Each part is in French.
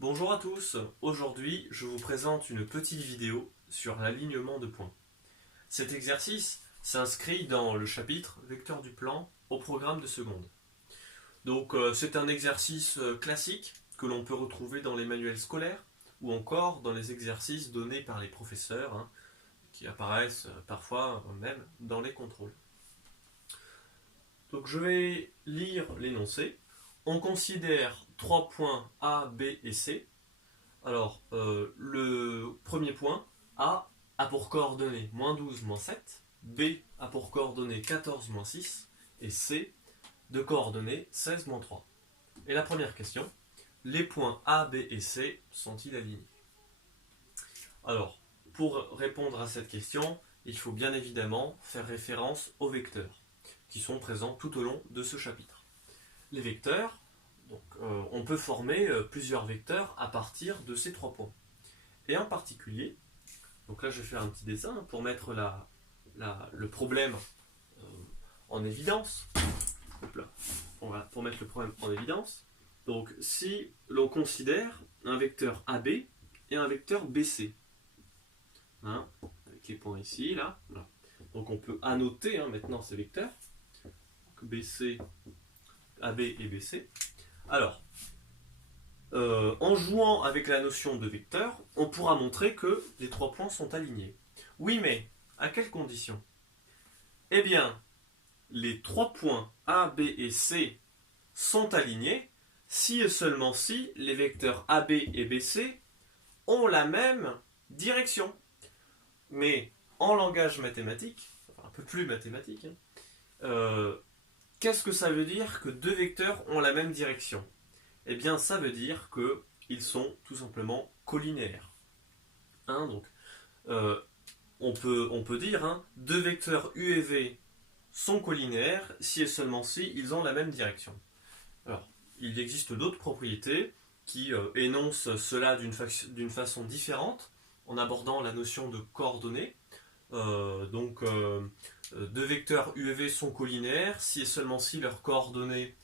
Bonjour à tous, aujourd'hui je vous présente une petite vidéo sur l'alignement de points. Cet exercice s'inscrit dans le chapitre Vecteur du plan au programme de seconde. Donc c'est un exercice classique que l'on peut retrouver dans les manuels scolaires ou encore dans les exercices donnés par les professeurs qui apparaissent parfois même dans les contrôles. Donc je vais lire l'énoncé. On considère trois points A, B et C. Alors, le premier point, A pour coordonnées moins 12, moins 7, B a pour coordonnées 14, moins 6, et C de coordonnées 16, moins 3. Et la première question, les points A, B et C sont-ils alignés? Alors, pour répondre à cette question, il faut bien évidemment faire référence aux vecteurs qui sont présents tout au long de ce chapitre. Les vecteurs, donc, on peut former plusieurs vecteurs à partir de ces trois points. Et en particulier, donc là je vais faire un petit dessin pour mettre le problème en évidence. Voilà, pour mettre le problème en évidence. Donc si l'on considère un vecteur AB et un vecteur BC, avec les points ici, là, voilà. Donc on peut annoter maintenant ces vecteurs, BC, AB et BC. Alors, en jouant avec la notion de vecteur, on pourra montrer que les trois points sont alignés. Oui, mais à quelles conditions? Eh bien, les trois points A, B et C sont alignés si et seulement si les vecteurs AB et BC ont la même direction. Mais en langage mathématique, un peu plus mathématique, qu'est-ce que ça veut dire que deux vecteurs ont la même direction? Eh bien, ça veut dire qu'ils sont tout simplement collinaires. Donc, on peut dire deux vecteurs U et V sont collinaires si et seulement si ils ont la même direction. Alors, il existe d'autres propriétés qui énoncent cela d'une façon différente en abordant la notion de coordonnées. Deux vecteurs U et V sont collinaires si et seulement si leurs coordonnées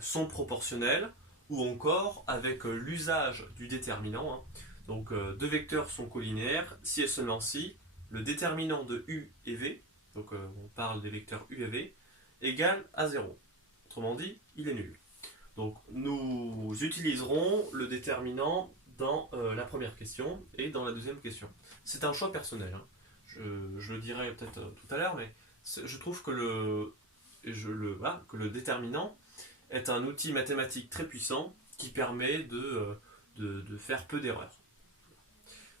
sont proportionnelles, ou encore avec l'usage du déterminant. Donc deux vecteurs sont collinaires si et seulement si le déterminant de U et V, donc on parle des vecteurs U et V, égale à 0. Autrement dit, il est nul. Donc nous utiliserons le déterminant dans la première question et dans la deuxième question. C'est un choix personnel. Je le dirai peut-être tout à l'heure, mais je trouve que le déterminant est un outil mathématique très puissant qui permet de faire peu d'erreurs.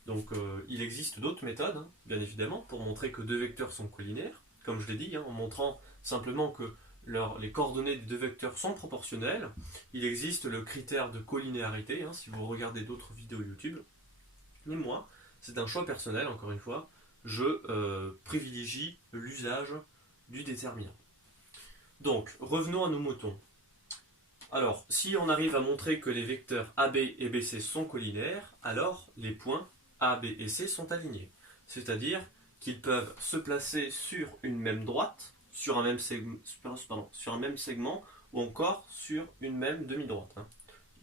Donc il existe d'autres méthodes, bien évidemment, pour montrer que deux vecteurs sont collinaires, comme je l'ai dit, en montrant simplement que les coordonnées des deux vecteurs sont proportionnelles. Il existe le critère de collinéarité, si vous regardez d'autres vidéos YouTube. Mais moi, c'est un choix personnel, encore une fois, je privilégie l'usage du déterminant. Donc, revenons à nos moutons. Alors, si on arrive à montrer que les vecteurs AB et BC sont collinaires, alors les points A, B et C sont alignés. C'est-à-dire qu'ils peuvent se placer sur une même droite, sur un même segment, ou encore sur une même demi-droite.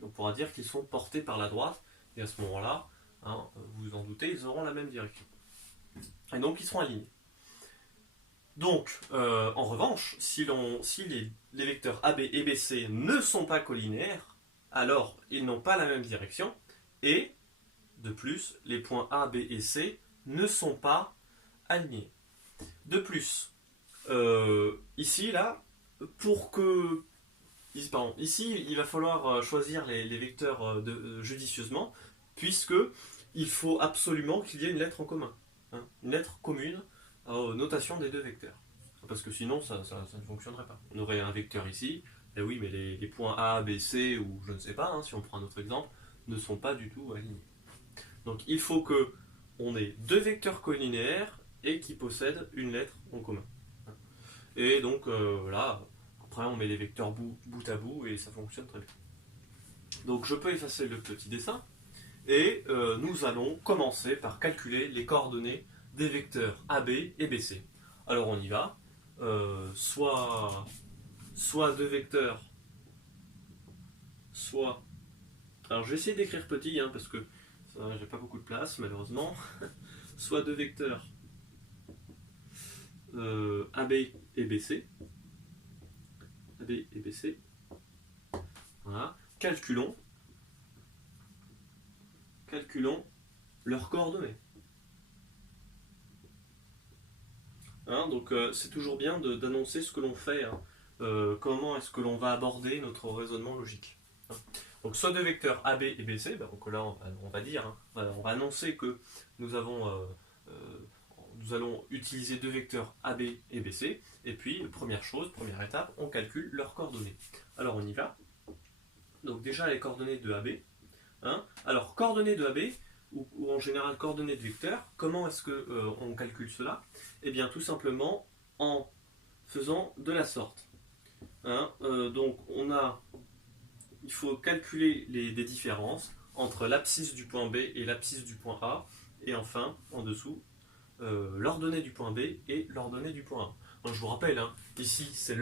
On pourra dire qu'ils sont portés par la droite, et à ce moment-là, vous vous en doutez, ils auront la même direction. Et donc ils seront alignés. Donc, en revanche, si les vecteurs AB et BC ne sont pas collinaires, alors ils n'ont pas la même direction, et, de plus, les points A, B et C ne sont pas alignés. De plus, ici, il va falloir choisir les vecteurs judicieusement, puisque il faut absolument qu'il y ait une lettre en commun, une lettre commune aux notations des deux vecteurs. Parce que sinon, ça ne fonctionnerait pas. On aurait un vecteur ici, et oui, mais les points A, B, C, ou je ne sais pas, si on prend un autre exemple, ne sont pas du tout alignés. Donc il faut qu'on ait deux vecteurs collinaires et qui possèdent une lettre en commun. Et donc là, après on met les vecteurs bout à bout et ça fonctionne très bien. Donc je peux effacer le petit dessin, et nous allons commencer par calculer les coordonnées des vecteurs AB et BC. Alors on y va. Soit deux vecteurs, soit Alors je vais essayer d'écrire petit, hein, parce que j'ai pas beaucoup de place malheureusement. Soit deux vecteurs AB et BC. AB et BC. Voilà. Calculons leurs coordonnées. Hein, donc c'est toujours bien d'annoncer ce que l'on fait, hein. Comment est-ce que l'on va aborder notre raisonnement logique. Hein. Donc soit deux vecteurs AB et BC, ben, donc là on va dire, hein, on va annoncer que nous allons utiliser deux vecteurs AB et BC, et puis première étape, on calcule leurs coordonnées. Alors on y va. Donc déjà les coordonnées de AB. Hein. Alors coordonnées de AB, ou en général coordonnées de vecteurs, comment est-ce qu'on calcule cela? Eh bien tout simplement en faisant de la sorte. Hein. Donc il faut calculer des différences entre l'abscisse du point B et l'abscisse du point A, et enfin en dessous l'ordonnée du point B et l'ordonnée du point A. Donc je vous rappelle, hein, ici c'est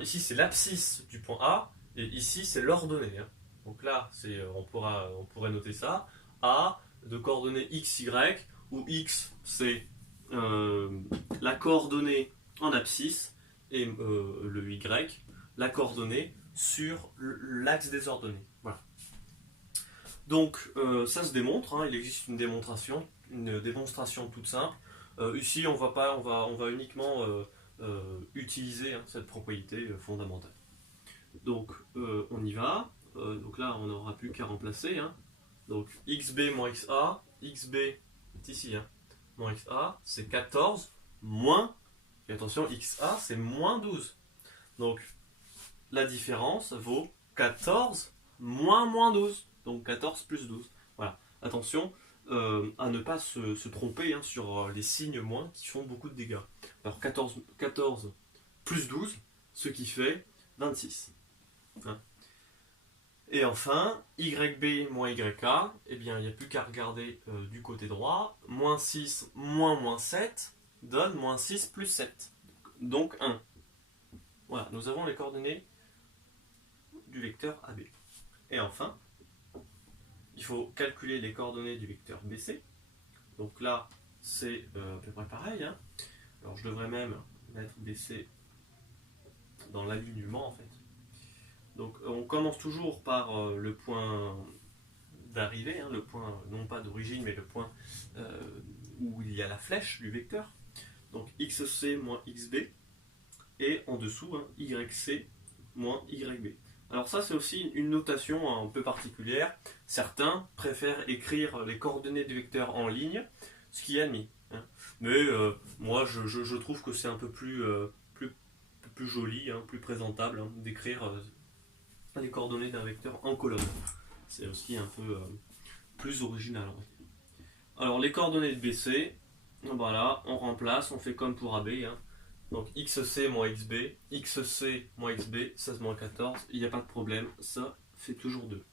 ici c'est l'abscisse du point A, et ici c'est l'ordonnée. Hein. Donc là, on pourrait noter ça. A de coordonnées x, y, où x c'est la coordonnée en abscisse, et le y, la coordonnée sur l'axe des ordonnées. Voilà. Donc ça se démontre, hein, il existe une démonstration toute simple. Ici on va uniquement utiliser, hein, cette propriété fondamentale. Donc on y va. Donc là on n'aura plus qu'à remplacer. Hein. Donc xb moins xa, xb est ici, hein, moins xa, c'est 14 moins, et attention, xa c'est moins 12. Donc la différence vaut 14 moins 12. Donc 14 plus 12. Voilà. Attention à ne pas se tromper, hein, sur les signes moins qui font beaucoup de dégâts. Alors 14 plus 12, ce qui fait 26. Hein. Et enfin, YB moins YK, eh bien, il n'y a plus qu'à regarder du côté droit. Moins 6 moins 7 donne moins 6 plus 7. Donc 1. Voilà, nous avons les coordonnées du vecteur AB. Et enfin, il faut calculer les coordonnées du vecteur BC. Donc là, c'est à peu près pareil. Hein. Alors je devrais même mettre BC dans l'alignement en fait. Donc on commence toujours par le point d'arrivée, hein, le point non pas d'origine, mais le point où il y a la flèche du vecteur. Donc xc moins xb, et en dessous, hein, yc moins yb. Alors ça c'est aussi une notation un peu particulière. Certains préfèrent écrire les coordonnées du vecteur en ligne, ce qui est admis. Hein. Mais moi je trouve que c'est un peu plus joli, hein, plus présentable, hein, d'écrire les coordonnées d'un vecteur en colonne. C'est aussi un peu plus original, on va dire. Alors les coordonnées de BC, voilà, on remplace, on fait comme pour AB. Hein. Donc xc moins xb, xc moins xb, 16 moins 14, il n'y a pas de problème, ça fait toujours 2.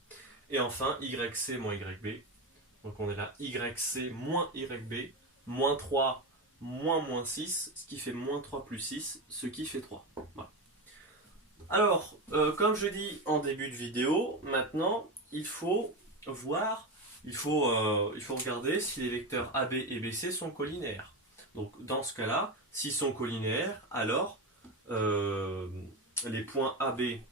Et enfin, yc moins yb, donc on est là, yc moins yb, moins 3 moins 6, ce qui fait moins 3 plus 6, ce qui fait 3. Voilà. Alors, comme je dis en début de vidéo, maintenant, il faut regarder si les vecteurs AB et BC sont collinaires. Donc, dans ce cas-là, s'ils sont collinaires, alors les points AB et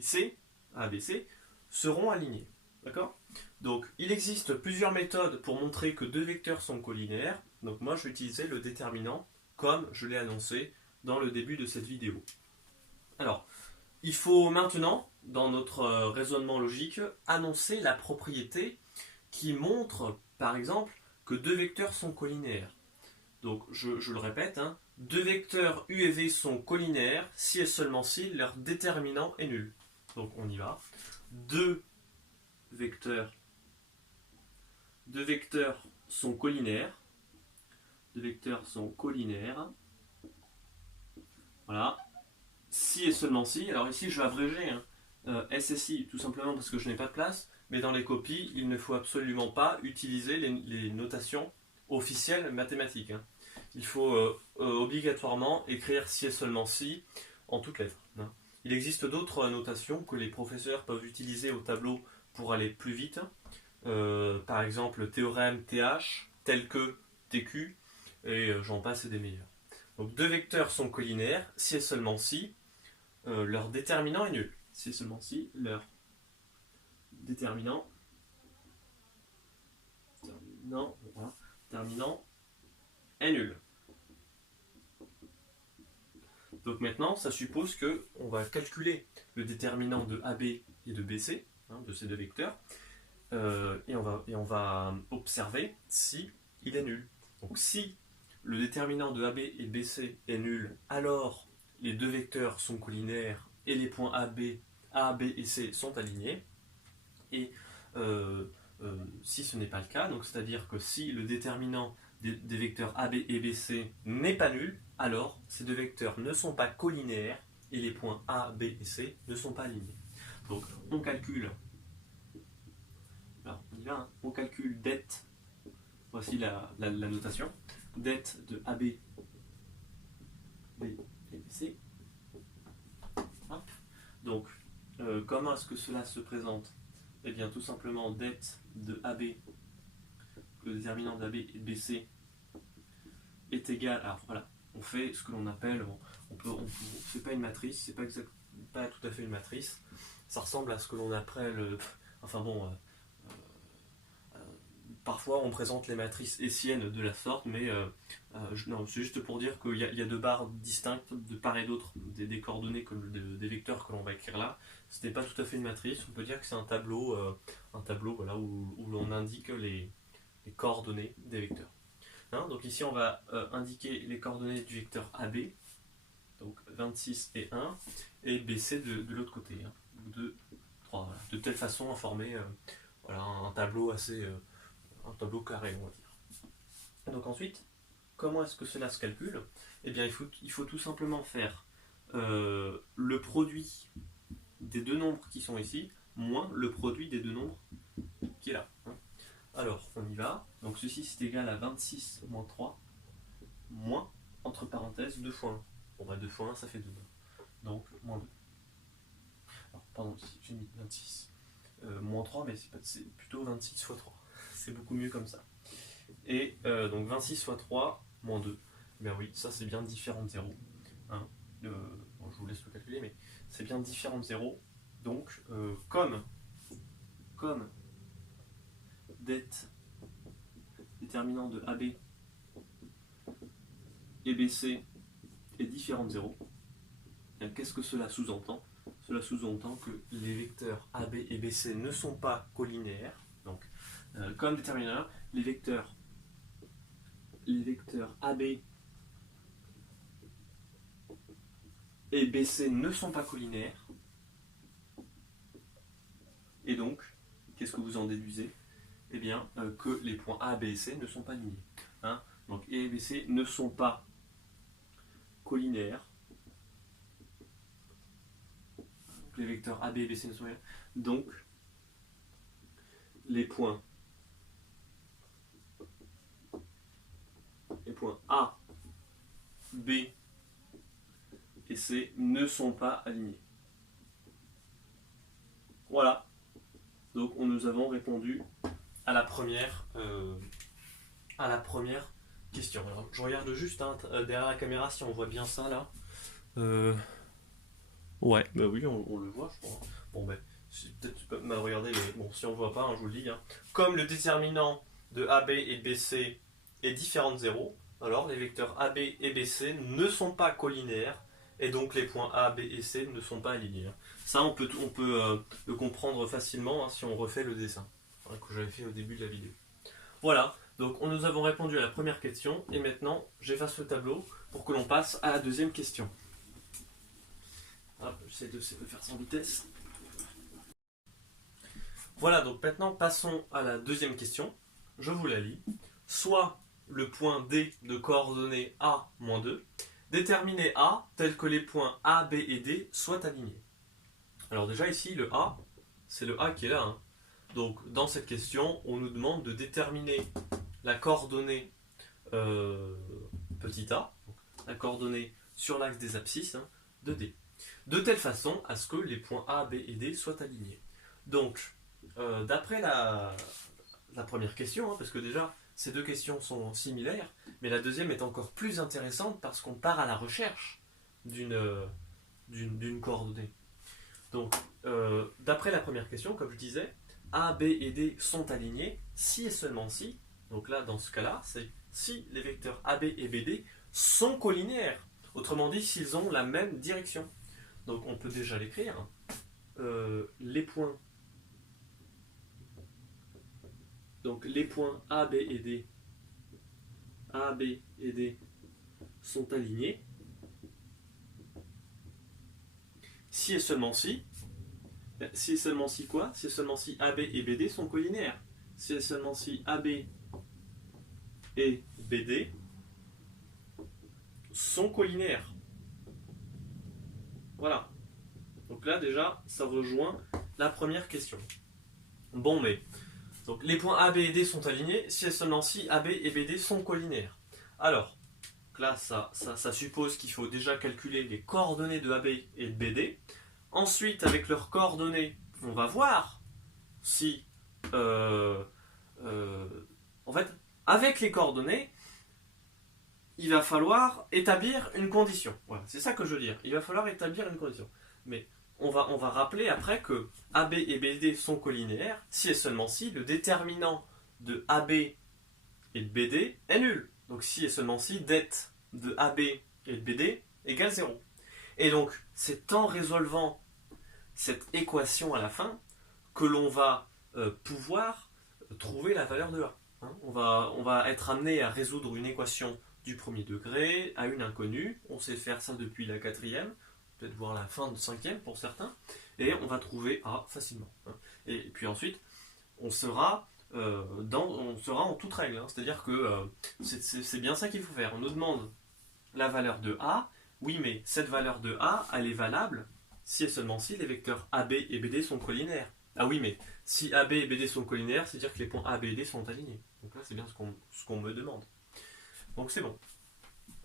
C, ABC, seront alignés. D'accord ? Donc, il existe plusieurs méthodes pour montrer que deux vecteurs sont collinaires. Donc, moi, je vais utiliser le déterminant comme je l'ai annoncé dans le début de cette vidéo. Alors, il faut maintenant, dans notre raisonnement logique, annoncer la propriété qui montre, par exemple, que deux vecteurs sont collinaires. Donc, je le répète, hein, deux vecteurs U et V sont collinaires si et seulement si leur déterminant est nul. Donc, on y va. Deux vecteurs sont collinaires. Deux vecteurs sont collinaires. Voilà. Si et seulement si. Alors ici, je vais abréger, hein, S et si, tout simplement parce que je n'ai pas de place. Mais dans les copies, il ne faut absolument pas utiliser les notations officielles mathématiques. Hein. Il faut obligatoirement écrire si et seulement si en toutes lettres. Hein. Il existe d'autres notations que les professeurs peuvent utiliser au tableau pour aller plus vite. Par exemple, théorème TH, tel que TQ, et j'en passe et des meilleurs. Donc deux vecteurs sont collinaires si et seulement si leur déterminant est nul. Si et seulement si leur déterminant est nul. Donc maintenant, ça suppose qu'on va calculer le déterminant de AB et de BC, de ces deux vecteurs, et on va observer si il est nul. Donc si le déterminant de AB et BC est nul, alors les deux vecteurs sont collinaires et les points A, B et C sont alignés. Et si ce n'est pas le cas, donc c'est-à-dire que si le déterminant des vecteurs AB et BC n'est pas nul, alors ces deux vecteurs ne sont pas collinaires et les points A, B et C ne sont pas alignés. Donc on calcule, alors, on y va, hein, on calcule det, voici la notation, det de AB, B et BC. Hop. Donc comment est-ce que cela se présente? Eh bien tout simplement det de AB, le déterminant d'AB et de BC est égal, alors voilà, on fait ce que l'on appelle, c'est pas une matrice, c'est pas tout à fait une matrice, ça ressemble à ce que l'on appelle, enfin bon, parfois on présente les matrices hessiennes de la sorte, mais non, c'est juste pour dire qu'il y a deux barres distinctes de part et d'autre des coordonnées, des vecteurs que l'on va écrire là. Ce n'est pas tout à fait une matrice, on peut dire que c'est un tableau voilà, où l'on indique les coordonnées des vecteurs. Hein, donc ici on va indiquer les coordonnées du vecteur AB, donc 26 et 1, et BC de l'autre côté, 2, 3, voilà. De telle façon à former voilà, un tableau assez... un tableau carré, on va dire. Donc ensuite, comment est-ce que cela se calcule? Eh bien, il faut tout simplement faire le produit des deux nombres qui sont ici, moins le produit des deux nombres qui est là. Alors, on y va. Donc ceci, c'est égal à 26 moins 3, moins, entre parenthèses, 2 fois 1. Bon, bah 2 fois 1, ça fait 2. Donc, moins 2. Alors, pardon, j'ai mis 26. Moins 3, mais c'est plutôt 26 fois 3. C'est beaucoup mieux comme ça. Et donc 26 fois 3, moins 2. Eh bien oui, ça c'est bien différent de 0. Hein. Bon, je vous laisse le calculer, mais c'est bien différent de 0. Donc, comme det déterminant de AB et BC est différent de 0, qu'est-ce que cela sous-entend? Cela sous-entend que les vecteurs AB et BC ne sont pas collinaires. Donc, comme déterminant, les vecteurs AB et BC ne sont pas collinaires. Et donc, qu'est-ce que vous en déduisez? Eh bien, que les points A, B et C ne sont pas alignés. Hein, donc, A et B, C ne sont pas collinaires. Donc, les vecteurs A, B et B, C ne sont pas. Donc, les points A, B et C ne sont pas alignés. Voilà. Donc nous avons répondu à la première question. Alors, je regarde juste derrière la caméra si on voit bien ça là. Ouais, bah oui, on le voit, je crois. Bon, ben, peut-être regarder, mais bon, si on ne voit pas, je vous le dis. Hein. Comme le déterminant de AB et de BC est différent de 0, alors les vecteurs AB et BC ne sont pas collinaires, et donc les points A, B et C ne sont pas alignés. Hein. Ça, on peut le comprendre facilement si on refait le dessin que j'avais fait au début de la vidéo. Voilà, donc nous avons répondu à la première question, et maintenant j'efface le tableau pour que l'on passe à la deuxième question. J'essaie de faire sans vitesse. Voilà, donc maintenant passons à la deuxième question. Je vous la lis. Soit le point D de coordonnées A, moins 2, déterminez A tel que les points A, B et D soient alignés. Alors déjà ici, le A, c'est le A qui est là. Hein. Donc dans cette question, on nous demande de déterminer la coordonnée petit a, donc la coordonnée sur l'axe des abscisses de D. de telle façon à ce que les points A, B et D soient alignés. Donc, d'après la première question, hein, parce que déjà ces deux questions sont similaires, mais la deuxième est encore plus intéressante parce qu'on part à la recherche d'une coordonnée. Donc, d'après la première question, comme je disais, A, B et D sont alignés si et seulement si, donc là, dans ce cas-là, c'est si les vecteurs AB et BD sont collinaires. Autrement dit, s'ils ont la même direction. Donc, on peut déjà l'écrire. Les points. Donc, les points A, B et D. A, B et D sont alignés. Si et seulement si. Si et seulement si quoi? Si et seulement si AB et BD sont collinaires. Si et seulement si AB et BD sont collinaires. Voilà. Donc là déjà, ça rejoint la première question. Bon, mais donc les points A, B et D sont alignés si et seulement si AB et BD sont collinaires. Alors, là, ça suppose qu'il faut déjà calculer les coordonnées de AB et de BD. Ensuite, avec leurs coordonnées, on va voir si... en fait, avec les coordonnées, il va falloir établir une condition. Voilà, c'est ça que je veux dire. Il va falloir établir une condition. Mais on va rappeler après que AB et BD sont collinaires si et seulement si le déterminant de AB et de BD est nul. Donc si et seulement si det de AB et de BD égale 0. Et donc, c'est en résolvant cette équation à la fin que l'on va pouvoir trouver la valeur de A. Hein, on va être amené à résoudre une équation du premier degré à une inconnue. On sait faire ça depuis la quatrième, peut-être voir la fin de cinquième pour certains, et on va trouver A facilement. Hein. Et puis ensuite, on sera en toute règle. Hein. C'est-à-dire que c'est bien ça qu'il faut faire. On nous demande la valeur de A. Oui, mais cette valeur de A, elle est valable si et seulement si les vecteurs AB et BD sont collinaires. Ah oui, mais si AB et BD sont collinaires, c'est-à-dire que les points A, B et D sont alignés. Donc là, c'est bien ce qu'on me demande. Donc c'est bon.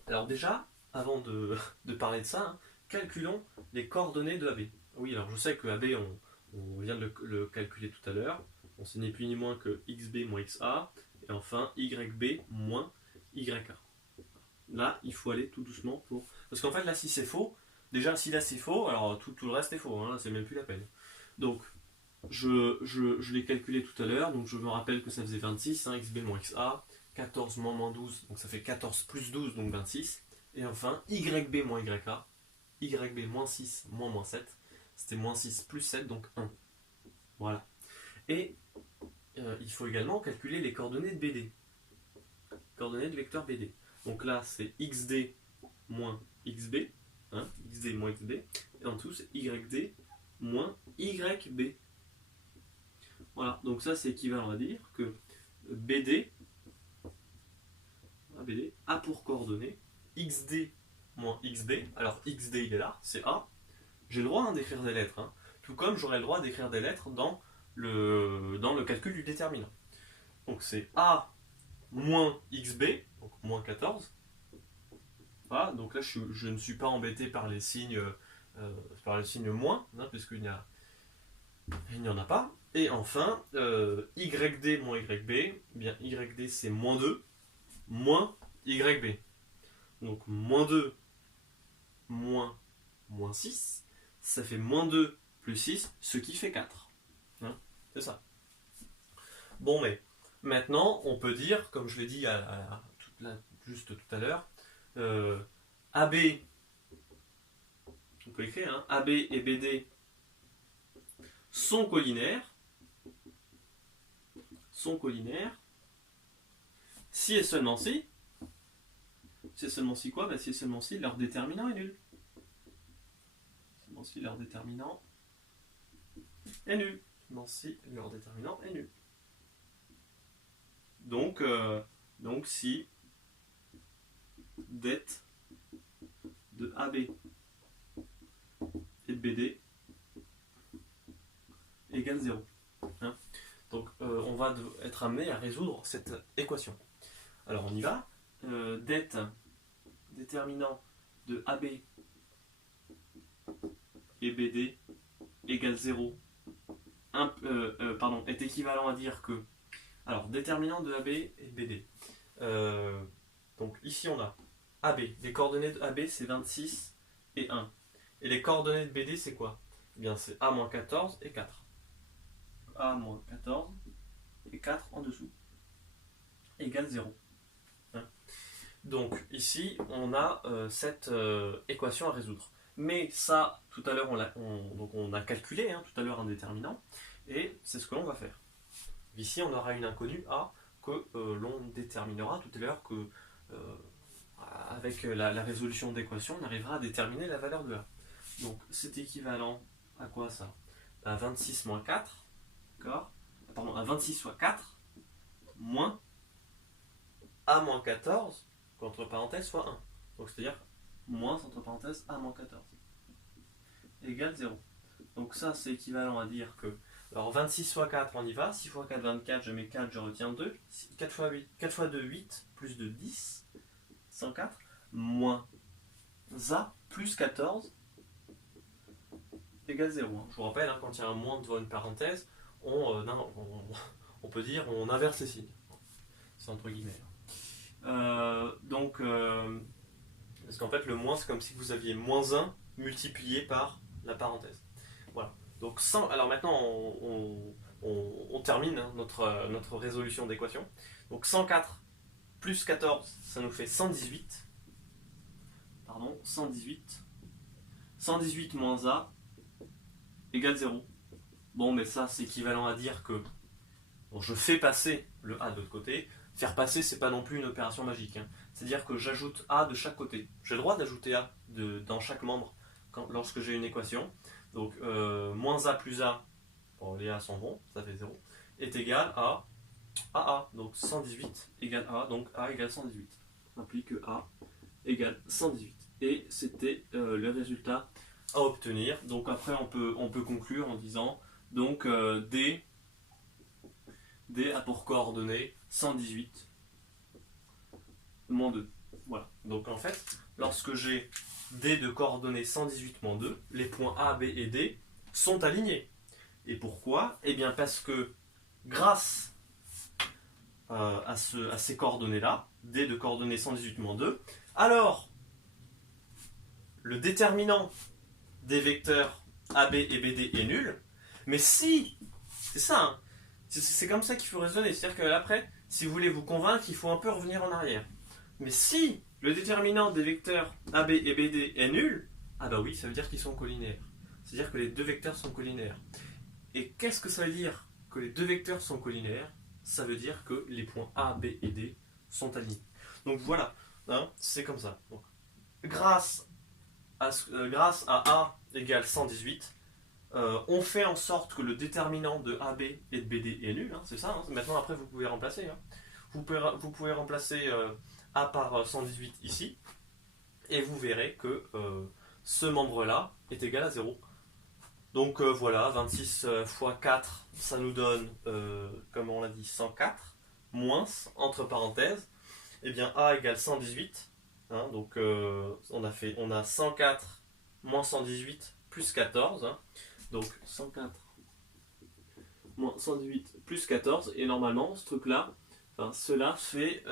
Alors déjà, avant de parler de ça, hein, calculons les coordonnées de AB. Oui, alors je sais que AB, on vient de le calculer tout à l'heure. Bon, ce n'est plus ni moins que XB moins XA, et enfin YB moins YA. Là, il faut aller tout doucement pour... Parce qu'en fait, là, si c'est faux, déjà, si là c'est faux, alors tout le reste est faux, hein, c'est même plus la peine. Donc, je l'ai calculé tout à l'heure, donc je me rappelle que ça faisait 26, hein, XB moins XA, 14 moins 12, donc ça fait 14 plus 12, donc 26. Et enfin, YB moins YA, YB moins 6 moins 7, c'était moins 6 plus 7, donc 1. Voilà. Et il faut également calculer les coordonnées de BD. Coordonnées de vecteur BD. Donc là, c'est XD moins XB, hein, XD moins XB, et en dessous, c'est YD moins YB. Voilà, donc ça, c'est équivalent à dire que BD a pour coordonnées XD moins XB. Alors, XD, il est là, c'est A. J'ai le droit hein, d'écrire des lettres, hein, tout comme j'aurais le droit d'écrire des lettres dans le calcul du déterminant. Donc, c'est A moins XB, donc moins 14. Voilà, donc là je ne suis pas embêté par les signes moins, hein, puisqu'il n'y en a pas. Et enfin, YD moins YB, eh bien YD c'est moins 2, moins YB. Donc moins 2 moins 6, ça fait moins 2 plus 6, ce qui fait 4. Hein, c'est ça. Bon, mais maintenant, on peut dire, comme je l'ai dit juste tout à l'heure, AB, on peut écrire, hein, AB et BD sont collinaires, si et seulement si. Si et seulement si quoi? Si et seulement si leur déterminant est nul. Seulement si leur déterminant est nul. Seulement si leur déterminant est nul. Donc si det de AB et de BD égale 0. Hein, donc on va être amené à résoudre cette équation. Alors on y va. Det déterminant de AB et BD égale 0 est équivalent à dire que, alors, déterminant de AB et de BD. Donc ici on a AB. Les coordonnées de AB c'est 26 et 1. Et les coordonnées de BD c'est quoi? Eh bien c'est A-14 et 4. A-14 et 4 en dessous. Égale 0. Donc ici on a cette équation à résoudre. Mais ça, tout à l'heure on a calculé tout à l'heure un déterminant. Et c'est ce que l'on va faire. Ici on aura une inconnue A que l'on déterminera tout à l'heure que avec la résolution d'équation, on arrivera à déterminer la valeur de A. Donc c'est équivalent à quoi ça? À 26 moins 4, d'accord? Pardon, à 26 fois 4, moins A moins 14, entre parenthèses, fois 1. Donc c'est-à-dire moins, entre parenthèses, A moins 14, égale 0. Donc ça c'est équivalent à dire que, alors 26 fois 4, on y va, 6 fois 4, 24, je mets 4, je retiens 2, 4 fois 8, 4 fois 2, 8, plus de 10, 104, moins A plus 14 égale 0. Je vous rappelle, quand il y a un moins devant une parenthèse, on peut dire on inverse les signes. C'est entre guillemets. Parce qu'en fait, le moins, c'est comme si vous aviez moins 1 multiplié par la parenthèse. Voilà. Donc, alors maintenant, on termine notre résolution d'équation. Donc, 104 plus 14, ça nous fait 118. Pardon, 118. 118 moins A égale 0. Bon, mais ça, c'est équivalent à dire que je fais passer le A de l'autre côté. Faire passer, c'est pas non plus une opération magique. C'est-à-dire que j'ajoute A de chaque côté. J'ai le droit d'ajouter A dans chaque membre lorsque j'ai une équation. Donc, moins A plus A, bon, les A s'en vont, ça fait 0, est égal à A. Donc, 118 égale A, donc A égale 118. On applique que A égale 118. Et c'était le résultat à obtenir. Donc, après, on peut conclure en disant, donc, D a pour coordonnées 118 moins 2. Voilà. Donc en fait, lorsque j'ai D de coordonnées 118 moins 2, les points A, B et D sont alignés. Et pourquoi? Eh bien parce que grâce à ces coordonnées-là, D de coordonnées 118 moins 2, alors le déterminant des vecteurs AB et BD est nul, mais si, c'est ça, c'est comme ça qu'il faut raisonner, c'est-à-dire qu'après, si vous voulez vous convaincre, il faut un peu revenir en arrière. Mais si le déterminant des vecteurs AB et BD est nul, ah bah oui, ça veut dire qu'ils sont collinaires. C'est-à-dire que les deux vecteurs sont collinaires. Et qu'est-ce que ça veut dire que les deux vecteurs sont collinaires? Ça veut dire que les points A, B et D sont alignés. Donc voilà, c'est comme ça. Donc, grâce à A égale 118, on fait en sorte que le déterminant de AB et de BD est nul, c'est ça. Maintenant, après, vous pouvez remplacer. Vous pouvez remplacer A par 118 ici, et vous verrez que ce membre-là est égal à 0. Donc voilà, 26 fois 4, ça nous donne, comme on l'a dit, 104, moins, entre parenthèses, et bien A égale 118. Donc on a 104 moins 118 plus 14. Donc 104 moins 118 plus 14, et normalement ce truc-là, cela fait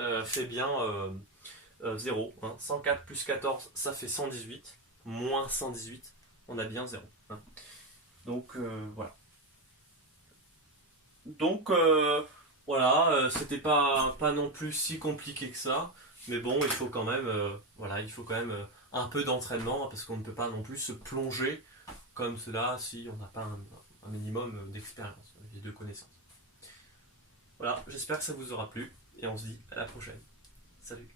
bien 0. 104 plus 14, ça fait 118, moins 118, on a bien 0. Donc voilà. Donc voilà, c'était pas non plus si compliqué que ça, mais bon, il faut quand même, un peu d'entraînement, parce qu'on ne peut pas non plus se plonger comme cela si on n'a pas un minimum d'expérience et de connaissances. Voilà, j'espère que ça vous aura plu, et on se dit à la prochaine. Salut!